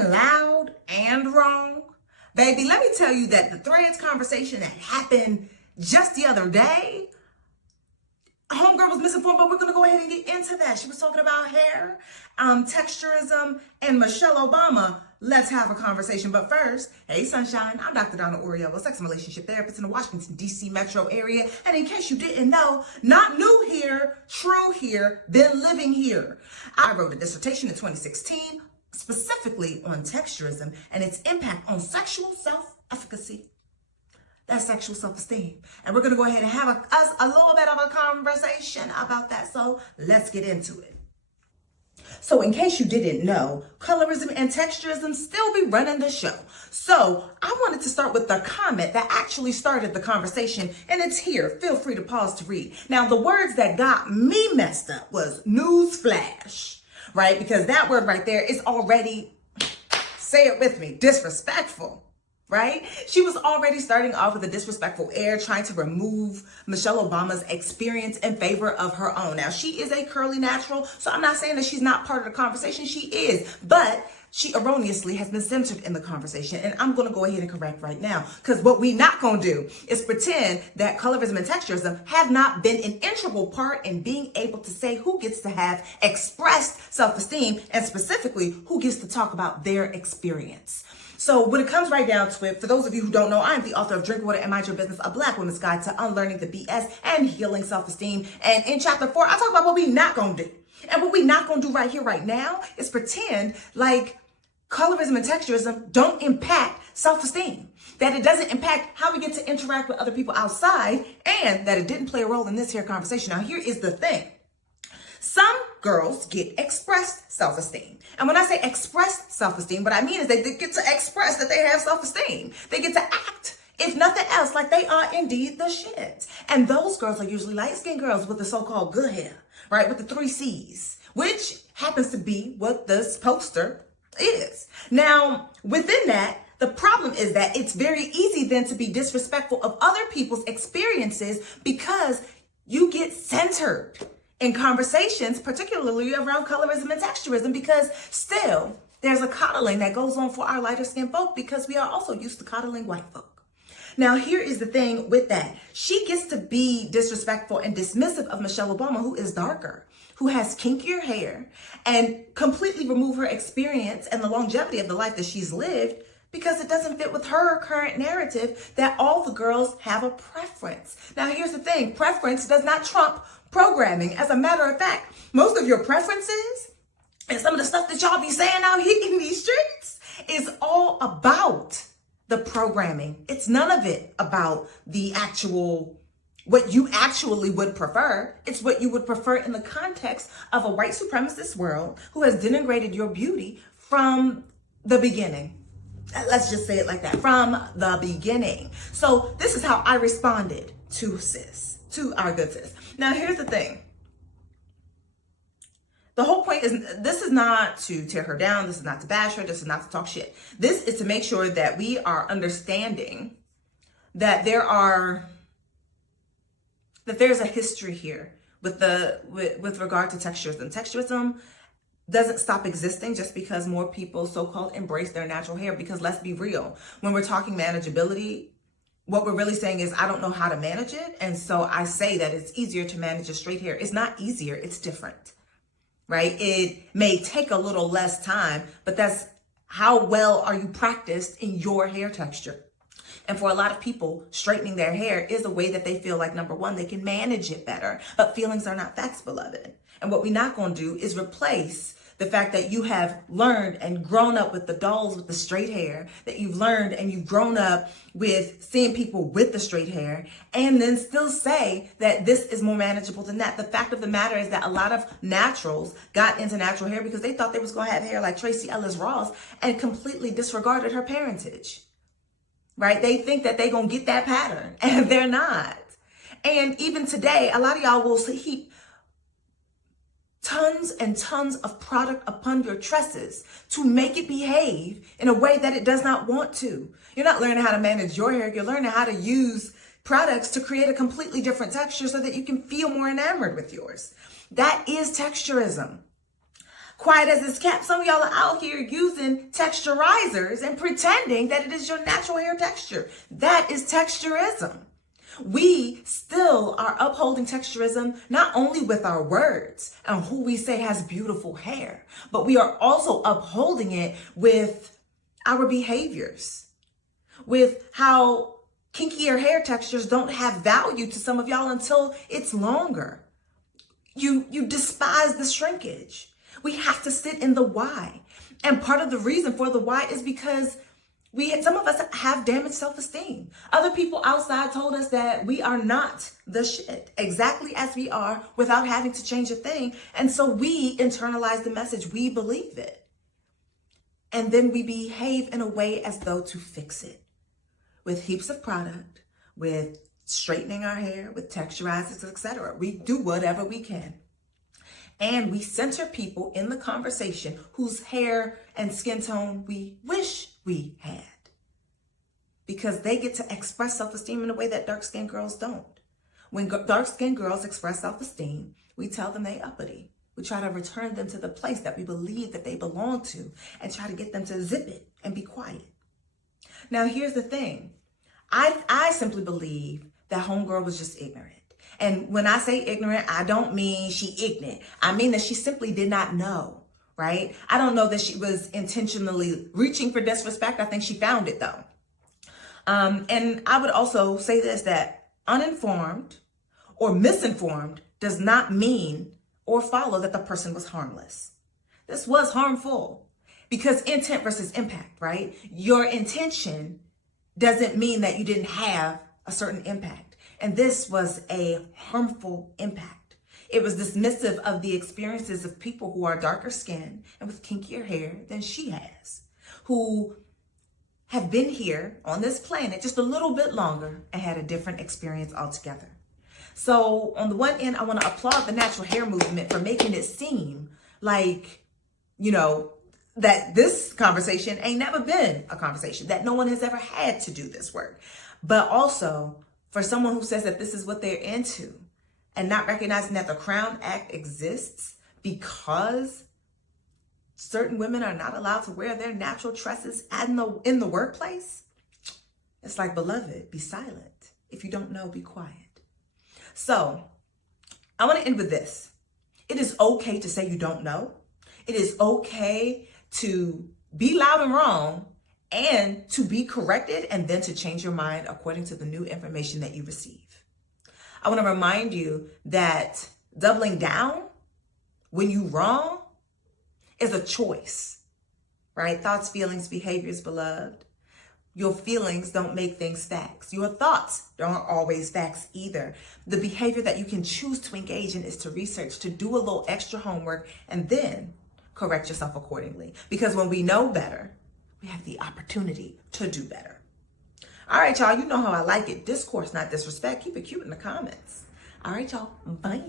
talking loud and wrong? Baby, let me tell you that the Threads conversation that happened just the other day, homegirl was misinformed, but we're going to go ahead and get into that. She was talking about hair, texturism, and Michelle Obama. Let's have a conversation. But first, hey sunshine, I'm Dr. Donna Oreo, a sex and relationship therapist in the Washington, D.C. metro area. And in case you didn't know, not new here, true here, been living here. I wrote a dissertation in 2016, specifically on texturism and its impact on sexual self-efficacy. That's sexual self-esteem. And we're going to go ahead and have a little bit of a conversation about that. So let's get into it. So in case you didn't know, colorism and texturism still be running the show. So I wanted to start with the comment that actually started the conversation, and it's here. Feel free to pause to read. Now, the words that got me messed up was newsflash, right? Because that word right there is already, say it with me, disrespectful. Right? She was already starting off with a disrespectful air, trying to remove Michelle Obama's experience in favor of her own. Now, she is a curly natural, so I'm not saying that she's not part of the conversation. She is, but she erroneously has been censored in the conversation. And I'm going to go ahead and correct right now, because what we not going to do is pretend that colorism and texturism have not been an integral part in being able to say who gets to have expressed self-esteem, and specifically who gets to talk about their experience. So when it comes right down to it, for those of you who don't know, I'm the author of Drink Water and Mind Your Business, a Black woman's guide to unlearning the BS and healing self-esteem. And in chapter 4, I talk about what we not gonna do. And what we not gonna do right here, right now, is pretend like colorism and texturism don't impact self-esteem, that it doesn't impact how we get to interact with other people outside, and that it didn't play a role in this here conversation. Now, here is the thing. Some girls get expressed self-esteem. And when I say expressed self-esteem, what I mean is they get to express that they have self-esteem. They get to act, if nothing else, like they are indeed the shit. And those girls are usually light-skinned girls with the so-called good hair, right? With the 3 C's, which happens to be what this poster is. Now, within that, the problem is that it's very easy then to be disrespectful of other people's experiences because you get centered in conversations, particularly around colorism and texturism, because still there's a coddling that goes on for our lighter skinned folk because we are also used to coddling white folk. Now, here is the thing with that. She gets to be disrespectful and dismissive of Michelle Obama, who is darker, who has kinkier hair, and completely remove her experience and the longevity of the life that she's lived because it doesn't fit with her current narrative that all the girls have a preference. Now, here's the thing. Preference does not trump programming. As a matter of fact, most of your preferences and some of the stuff that y'all be saying out here in these streets is all about the programming. It's none of it about the actual, what you actually would prefer. It's what you would prefer in the context of a white supremacist world who has denigrated your beauty from the beginning. Let's just say it like that, from the beginning. So this is how I responded to sis, to our good sis. Now, here's the thing. The whole point is, this is not to tear her down. This is not to bash her. This is not to talk shit. This is to make sure that we are understanding that there's a history here with regard to texturism. Texturism doesn't stop existing just because more people so-called embrace their natural hair. Because let's be real, when we're talking manageability, what we're really saying is I don't know how to manage it. And so I say that it's easier to manage a straight hair. It's not easier, it's different, right? It may take a little less time, but that's how well are you practiced in your hair texture. And for a lot of people, straightening their hair is a way that they feel like, number one, they can manage it better. But feelings are not facts, beloved. And what we're not going to do is replace the fact that you have learned and grown up with the dolls with the straight hair, that you've learned and you've grown up with seeing people with the straight hair, and then still say that this is more manageable than that. The fact of the matter is that a lot of naturals got into natural hair because they thought they was going to have hair like Tracy Ellis Ross and completely disregarded her parentage, right? They think that they're going to get that pattern, and they're not. And even today, a lot of y'all will heap tons and tons of product upon your tresses to make it behave in a way that it does not want to. You're not learning how to manage your hair. You're learning how to use products to create a completely different texture so that you can feel more enamored with yours. That is texturism. Quiet as it's kept, some of y'all are out here using texturizers and pretending that it is your natural hair texture. That is texturism. We still are upholding texturism not only with our words and who we say has beautiful hair, but we are also upholding it with our behaviors, with how kinkier hair textures don't have value to some of y'all until it's longer. You despise the shrinkage. We have to sit in the why. And part of the reason for the why is because some of us have damaged self-esteem. Other people outside told us that we are not the shit, exactly as we are, without having to change a thing. And so we internalize the message, we believe it. And then we behave in a way as though to fix it. With heaps of product, with straightening our hair, with texturizers, etc. We do whatever we can. And we center people in the conversation whose hair and skin tone we wish we had. Because they get to express self-esteem in a way that dark-skinned girls don't. When dark-skinned girls express self-esteem, we tell them they uppity. We try to return them to the place that we believe that they belong to and try to get them to zip it and be quiet. Now, here's the thing. I simply believe that homegirl was just ignorant. And when I say ignorant, I don't mean she ignorant. I mean that she simply did not know, right? I don't know that she was intentionally reaching for disrespect. I think she found it though. And I would also say this, that uninformed or misinformed does not mean or follow that the person was harmless. This was harmful because intent versus impact, right? Your intention doesn't mean that you didn't have a certain impact. And this was a harmful impact. It was dismissive of the experiences of people who are darker skinned and with kinkier hair than she has, who have been here on this planet just a little bit longer and had a different experience altogether. So on the one end, I want to applaud the natural hair movement for making it seem like, that this conversation ain't never been a conversation, that no one has ever had to do this work. But also for someone who says that this is what they're into and not recognizing that the Crown Act exists because certain women are not allowed to wear their natural tresses in the workplace. It's like, beloved, be silent. If you don't know, be quiet. So I want to end with this. It is okay to say you don't know. It is okay to be loud and wrong and to be corrected and then to change your mind according to the new information that you receive. I want to remind you that doubling down when you wrong is a choice, right? Thoughts, feelings, behaviors, beloved. Your feelings don't make things facts. Your thoughts aren't always facts either. The behavior that you can choose to engage in is to research, to do a little extra homework, and then correct yourself accordingly. Because when we know better, we have the opportunity to do better. All right, y'all, you know how I like it. Discourse, not disrespect. Keep it cute in the comments. All right, y'all. Bye.